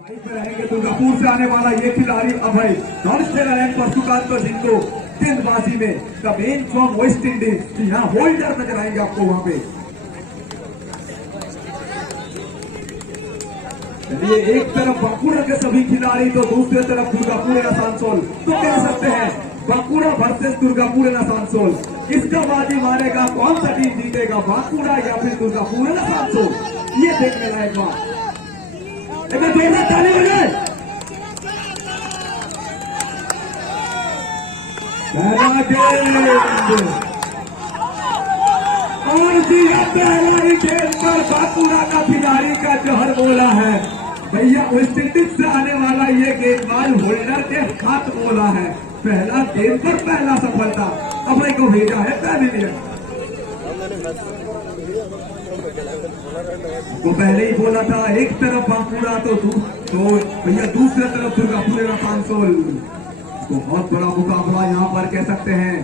रहेंगे दुर्गापुर से आने वाला ये खिलाड़ी अभय नॉन पर सुकांत जिनको गेंदबाजी में the main from West Indies यहाँ होल्डर नजर आएंगे आपको वहां पे। चलिए एक तरफ बांकुड़ा के सभी खिलाड़ी तो दूसरे तरफ दुर्गापुर आसानसोल, तो कह सकते हैं बांकुड़ा वर्सेस दुर्गापुर आसानसोल। किसका बाजी मारेगा, कौन सा टीम जीतेगा, बांकुड़ा या फिर दुर्गापुर आसानसोल, ये देखने लायक बात। जोरदार ताली बजाए। और पहला ही गेंद पर बांकुड़ा का खिलाड़ी का जहर बोला है भैया। वेस्ट इंडीज से आने वाला ये गेंदबाज होल्डर के हाथ बोला है। पहला गेंद पर पहला सफलता अभय को भेजा है पैविलियन। वो पहले ही बोला था एक तरफ बांकुड़ा तो भैया दूसरे तरफ दुर्गापुर आसानसोल। बहुत बड़ा मुकाबला यहाँ पर कह सकते हैं।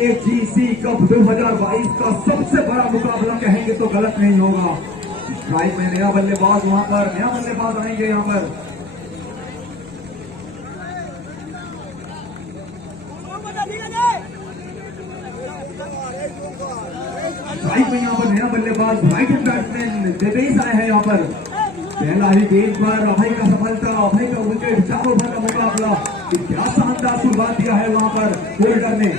एजीसी कप 2022 का सबसे बड़ा मुकाबला कहेंगे तो गलत नहीं होगा। स्ट्राइक में नया बल्लेबाज, वहां पर नया बल्लेबाज आएंगे। यहाँ पर स्ट्राइक में यहाँ पर नया बल्लेबाज राइट हैंड बैट्समैन देवेश आए हैं। यहाँ पर पहला ही गेंद पर अभय का सफलता, अभय का विकेट, 4 ओवर का मुकाबला। क्या शानदार शुरुआत दिया है वहां पर होल्डर ने।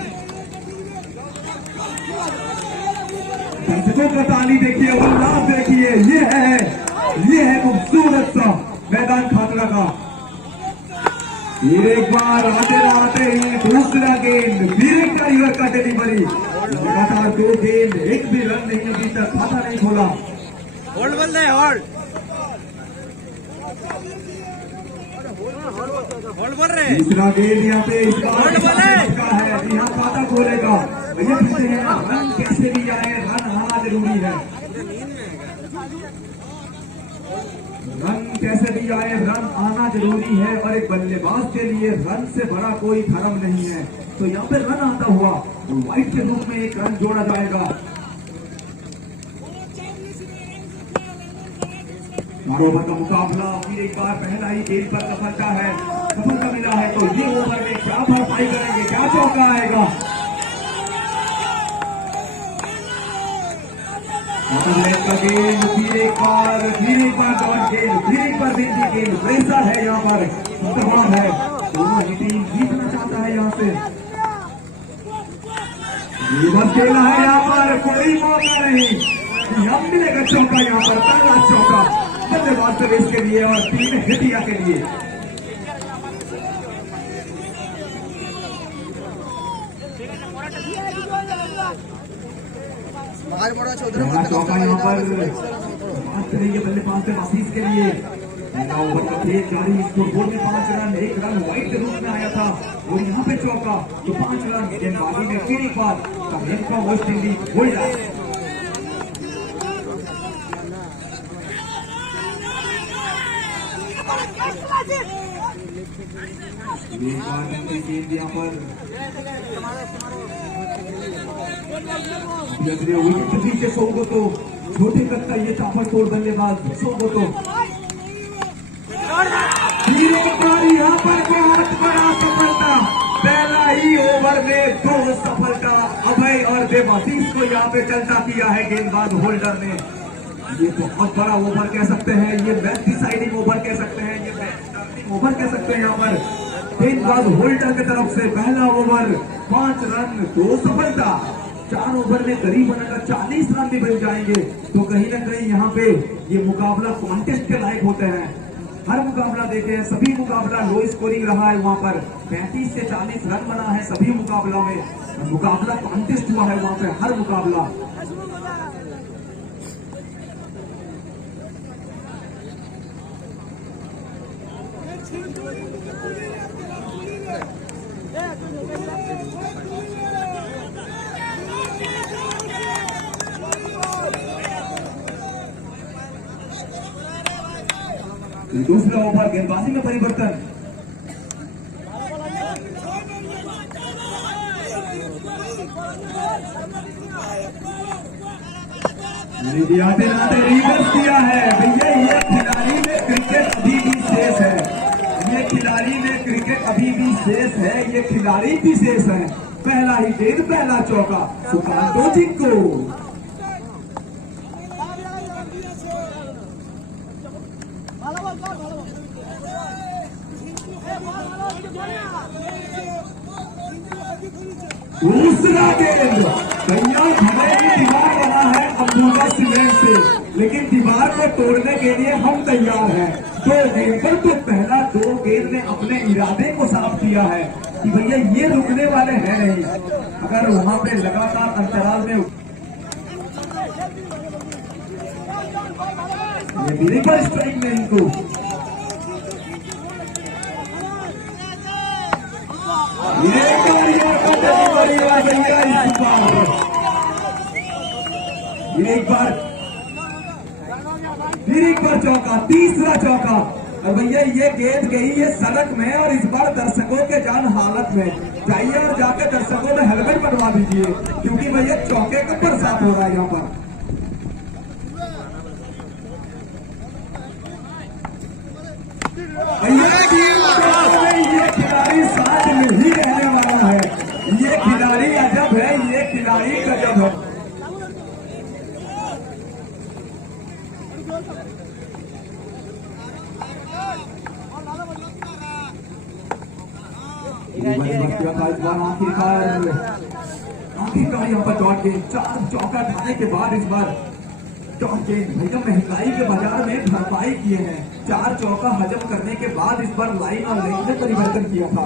दर्शकों का ताली देखिए, उल्लास देखिए, ये है खूबसूरत सा मैदान खातरा का। फिर एक बार आते ही दूसरा गेंद, फिर एक टाइगर का डिलीवरी। लगातार 2 गेंद, एक भी रन नहीं अभी तक, खाता नहीं खोला। होल्ड बोल रहे, होल्ड बोल रहे। दूसरा गेंद यहाँ पे इसका है, यहाँ खाता खोलेगा। भैया कहते हैं रन कैसे भी आए, रन आना जरूरी है। रन कैसे भी आए, रन आना जरूरी है। और एक बल्लेबाज के लिए रन से बड़ा कोई धर्म नहीं है। तो यहाँ पे रन आता हुआ वाइट के रूप में एक रन जोड़ा जाएगा। ओवर का मुकाबला, फिर एक बार पहला ही गेंद पर सफलता मिला है। तो ये ओवर में क्या भरपाई करेंगे, क्या चौका आएगा। का गेंद, फिर एक बार डॉट गेंद, फिर एक बार बिंदी गेंद। प्रेशर है यहाँ पर, दबाव है, दोनों ही टीम जीतना चाहता है। यहाँ से खेला है, यहाँ पर कोई मौका नहीं। हम मिलेगा चौका, यहाँ पर पहला चौका बल्लेबाज प्रवेश के लिए और टीम हिटिया के लिए। चौका यहाँ पर बात करेंगे बल्लेबाज से आशीष के लिए। ओवर का खेल जारी, स्कोरबोर्ड में 5 रन, 1 रन व्हाइट के रूप में आया था और यहाँ पे चौका, तो 5 रन। गेंदबाजी में फिर एक बार वेस्ट इंडीज होल्डर। गेंद यहाँ पर पीछे सोगो तो छोटे कद का ये चापड़ तोड़ बल्लेबाज सोगो तो यहाँ पर बहुत बड़ा सफलता। पहला ही ओवर में 2 सफलता अभय और देवाशीष को यहाँ पे चलता किया है गेंदबाज होल्डर ने। ये बहुत बड़ा ओवर कह सकते हैं, ये मैच डिसाइडिंग ओवर कह सकते हैं, ये मैच टर्निंग ओवर कह सकते हैं। यहाँ पर गेंदबाज होल्डर की तरफ से पहला ओवर 5 रन 2 सफलता। 4 ओवर में करीबन अगर 40 रन भी बन जाएंगे तो कहीं ना कहीं यहाँ पे ये मुकाबला कॉन्टेस्ट के लायक होते हैं। हर मुकाबला देखे हैं, सभी मुकाबला लो स्कोरिंग रहा है। वहां पर 35 से 40 रन बना है सभी मुकाबलों में। मुकाबला कॉन्टेस्ट हुआ है वहां पे हर मुकाबला। दूसरा ओवर गेंदबाजी में परिवर्तन। आते रिवर्स किया है भैया। ये खिलाड़ी ने क्रिकेट क्रिकेट अभी भी शेष है, ये खिलाड़ी भी शेष है। पहला ही गेंद, पहला चौका सुकांतो जिंको। दूसरा गेंद भैया हमें भी दीवार बना है अंबुजा सीमेंट से, लेकिन दीवार को तोड़ने के लिए हम तैयार हैं। 2 गेंद पर तो पहला 2 गेंद ने अपने इरादे को साफ किया है कि भैया ये रुकने वाले हैं नहीं। अगर वहां पे लगातार अंतराल में ये बिल्कुल स्ट्राइक में इनको फिर एक बार चौका, तीसरा चौका। और भैया ये गेंद गई है सड़क में और इस बार दर्शकों के जान हालत में। जाइए और जाके दर्शकों में हेलमेट बनवा दीजिए, क्योंकि भैया चौके का बरसात हो रहा है यहाँ पर। ये खिलाड़ी साथ में ही रहने वाला है। ये खिलाड़ी अजब है, ये खिलाड़ी गजब है। आखिरकार यहाँ पर डॉट गेंद, 4 चौका ढाने के बाद इस बार डॉट गेंद भैया महंगाई के बाजार में भरपाई किए हैं। 4 चौका हजम करने के बाद इस बार लाइन और लेन में परिवर्तन किया था।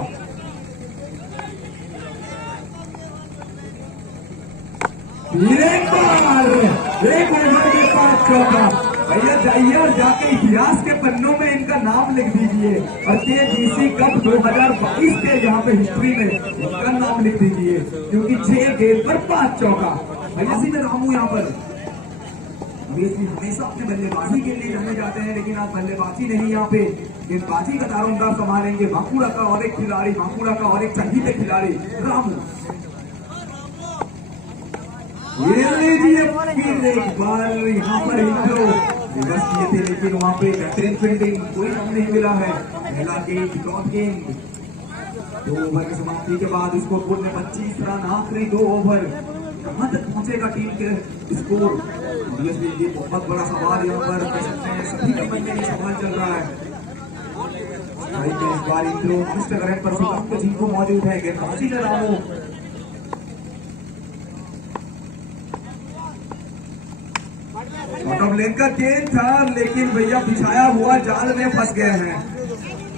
एक ओवर के 5 चौका। भैया जाइए और जाके इतिहास के पन्नों में इनका नाम लिख दीजिए और KGC कप 2022 के यहाँ पे हिस्ट्री में इनका नाम लिख दीजिए, क्योंकि 6 गेंद पर 5 चौका। भैया सीधे रामू यहाँ पर हमेशा अपने बल्लेबाजी के लिए जाने जाते हैं, लेकिन आप बल्लेबाजी नहीं यहाँ पे गेंदबाजी का दारोमदार संभालेंगे। बांकुड़ा का और एक खिलाड़ी, बांकुड़ा का और एक चहीते खिलाड़ी रामू। ये लीजिए फिर एक बार यहाँ पर इंद्रो बस किए थे, लेकिन वहाँ पे बेहतरीन फील्डिंग, कोई रन नहीं मिला है। पहला गेंद डॉट गेंद। 2 ओवर की समाप्ति के बाद स्कोर बोर्ड में 25 रन। आखिरी 2 ओवर कहां तक पहुंचेगा टीम के स्कोर? ये बहुत बड़ा सवाल यहाँ पर कह सकते हैं, सभी के मन में ये सवाल चल रहा है। इस बार इंद्रो मिस्टर रन पर सुकांतो जिंको मौजूद है। गेंदबाजी का रामू, लेन का गेंद था, लेकिन भैया बिछाया हुआ जाल में फंस गए हैं।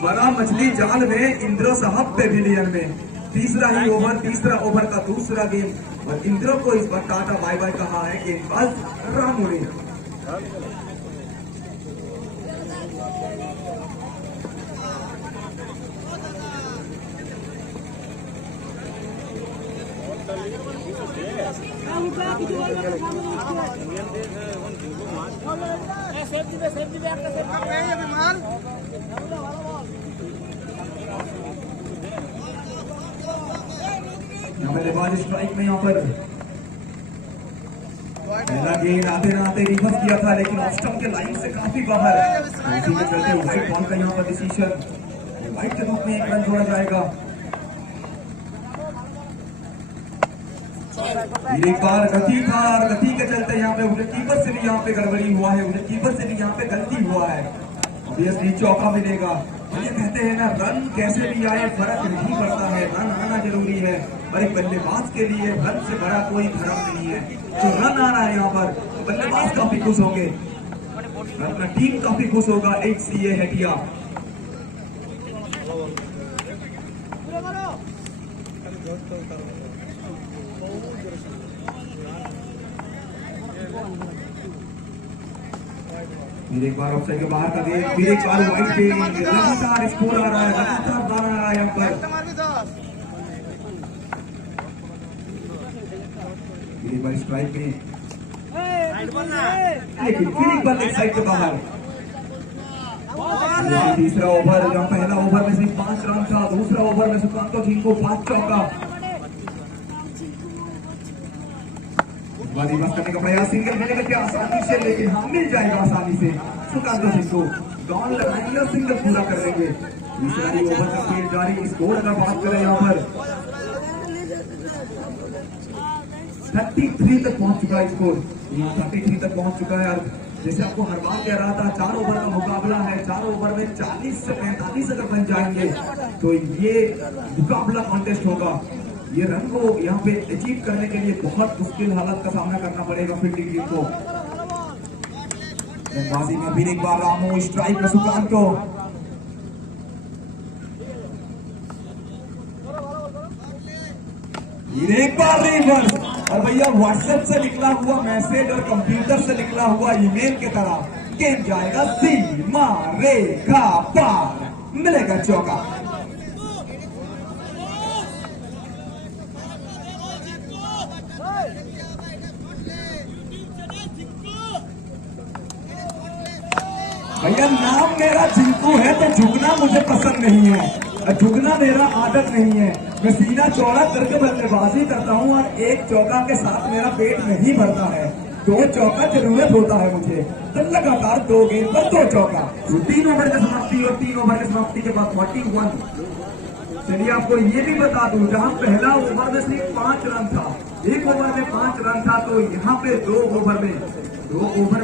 बड़ा मछली जाल में इंद्रो साहब पेविलियन में। तीसरा ही ओवर, तीसरा ओवर का दूसरा गेंद और इंद्रो को इस बार टाटा बाय बाय कहा है गेंदबाज रामू ने। बल्लेबाज स्ट्राइक में यहाँ पर पहला गेंद आते न आते रिवर्स किया था, लेकिन ऑफ स्टंप के लाइन से काफी बाहर। इसी के चलते व्हाइट बॉल का यहाँ पर डिसीजन, व्हाइट के रूप में 1 रन जोड़ा जाएगा। एक बार गति था और गति के चलते यहाँ पे विकेट कीपर से भी यहाँ पे गड़बड़ी हुआ है, विकेट कीपर से भी यहाँ पे गलती हुआ है। ऑब्वियसली चौका मिलेगा। ये कहते हैं ना, रन कैसे भी आए फर्क नहीं पड़ता है, रन आना जरूरी है। और एक बल्लेबाज के लिए रन से बड़ा कोई धर्म नहीं है। जो रन आ रहा है यहाँ पर, बल्लेबाज काफी खुश होंगे, अपना टीम काफी खुश होगा। HCA हटिया फिर एक बार ऑफसाइड के बाहर का गेंद, फिर एक बार वाइड पे लगातार स्कोर आ रहा है, लगातार रन आ रहा है यहाँ पर। फिर एक बार स्ट्राइक में, लेकिन फिर एक बार लेग साइड के बाहर। तीसरा ओवर, जहाँ पहला ओवर में सिर्फ 5 रन था, दूसरा ओवर में सुकांतो जिंको 5 चौका। रिवर्स करने का प्रयास, सिंगल मिलेगा क्या आसानी से, लेकिन हाँ मिल जाएगा आसानी से सुकांतो जिंको। डॉन लगाएंगे और सिंगल पूरा कर देंगे। तीसरा ही ओवर का खेल जारी। स्कोर अगर बात करें यहाँ पर 33 तक पहुंच चुका है स्कोर, यहाँ 33 तक पहुंच चुका है। और जैसे आपको हर बार कह रहा था 4 ओवर का मुकाबला है, 4 ओवर में 40 से 45 अगर बन जाएंगे तो ये मुकाबला कॉन्टेस्ट होगा। ये रन को यहाँ पे अचीव करने के लिए बहुत मुश्किल हालत का सामना करना पड़ेगा फील्डिंग टीम को। गेंदबाजी में फिर एक बार रामू, स्ट्राइक में सुकांत को। एक बार रिवर्स, और भैया व्हाट्सएप से निकला हुआ मैसेज और कंप्यूटर से निकला हुआ ईमेल की तरह गेंद जाएगा सीमा रेखा पार, मिलेगा चौका। भैया नाम मेरा जिंकू है तो झुकना मुझे पसंद नहीं है, झुकना मेरा आदत नहीं है। मैं सीना चौड़ा करके बल्लेबाजी करता हूँ और एक चौका के साथ मेरा पेट नहीं भरता है, 2 चौका जरूरत होता है मुझे। तो लगातार 2 गेंद पर 2 चौका। 3 ओवर की समाप्ति और 3 ओवर की समाप्ति के बाद 41। चलिए आपको ये भी बता दूं, जहां पहला ओवर में सिर्फ 5 रन था, 1 ओवर में 5 रन था, तो यहाँ पे 2 ओवर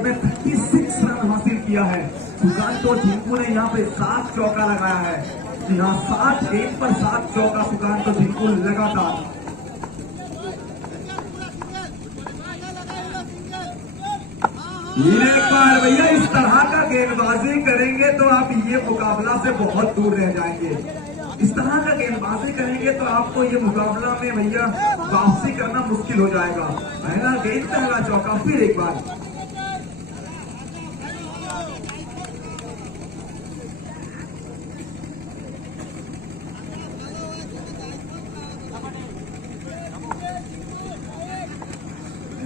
में 36 रन हासिल किया है सुकांत झिंकू ने। यहाँ पे 7 चौका लगाया है। यहाँ 7 गेंद पर 7 चौका सुकांत झिंकू लगातार। एक बार भैया इस तरह का गेंदबाजी करेंगे तो आप ये मुकाबला से बहुत दूर रह जाएंगे। इस तरह का गेंदबाजी करेंगे तो आपको ये मुकाबला में भैया वापसी करना मुश्किल हो जाएगा। पहला गेंद, पहला चौका, फिर एक बार।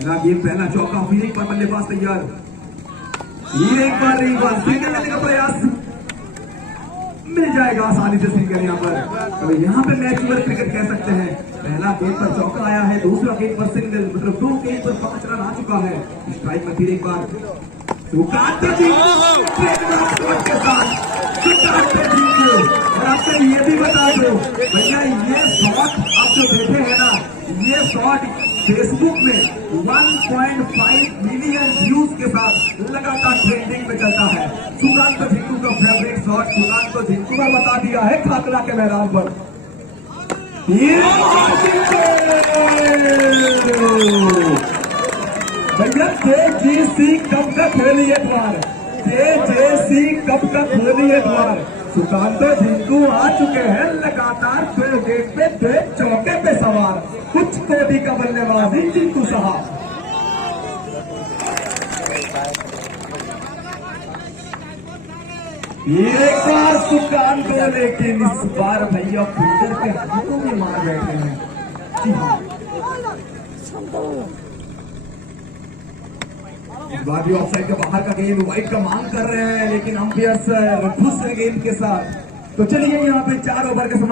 पहला गेंद, पहला चौका, फिर एक बार बल्लेबाज तैयार। फिर एक बार सिंगल लेने का प्रयास, मिल जाएगा आसानी से सिंगल यहाँ पर। तो यहाँ पे मैच ओवर क्रिकेट कह सकते हैं। पहला गेंद पर चौका आया है, दूसरा गेंद पर सिंगल, मतलब 2 गेंद पर 5 रन आ चुका है। स्ट्राइक में फिर एक बार सुकांत के साथ और आपको ये भी बता दो भैया, ये शॉट आप जो देखे हैं ना, ये शॉट फेसबुक में 1.5 मिलियन व्यूज के साथ लगातार ट्रेंडिंग में चलता है। सुकांत झिंकू का फेवरेट शॉट सुकांत झिंकू ने बता दिया है खाकरा के मैदान पर। भैया जेजेसी कब का खोली एक बार, जेजेसी कब का खोली एक बार। सुकांत झिंकू आ चुके हैं लगातार 2 गेंद पे 2 चौके पे सवार। कुछ कोटी का बल्लेबाजी झिंकू साहब। एक बार सुकांत, लेकिन इस बार भैया फील्डर के हाथों में मार बैठे हैं। जी हाँ, इस बार भी ऑफसाइड के बाहर का गेंद, वाइड का मांग कर रहे हैं, लेकिन अंपायर्स खुश है गेंद के साथ। तो चलिए यहाँ पे 4 ओवर के समाप्त।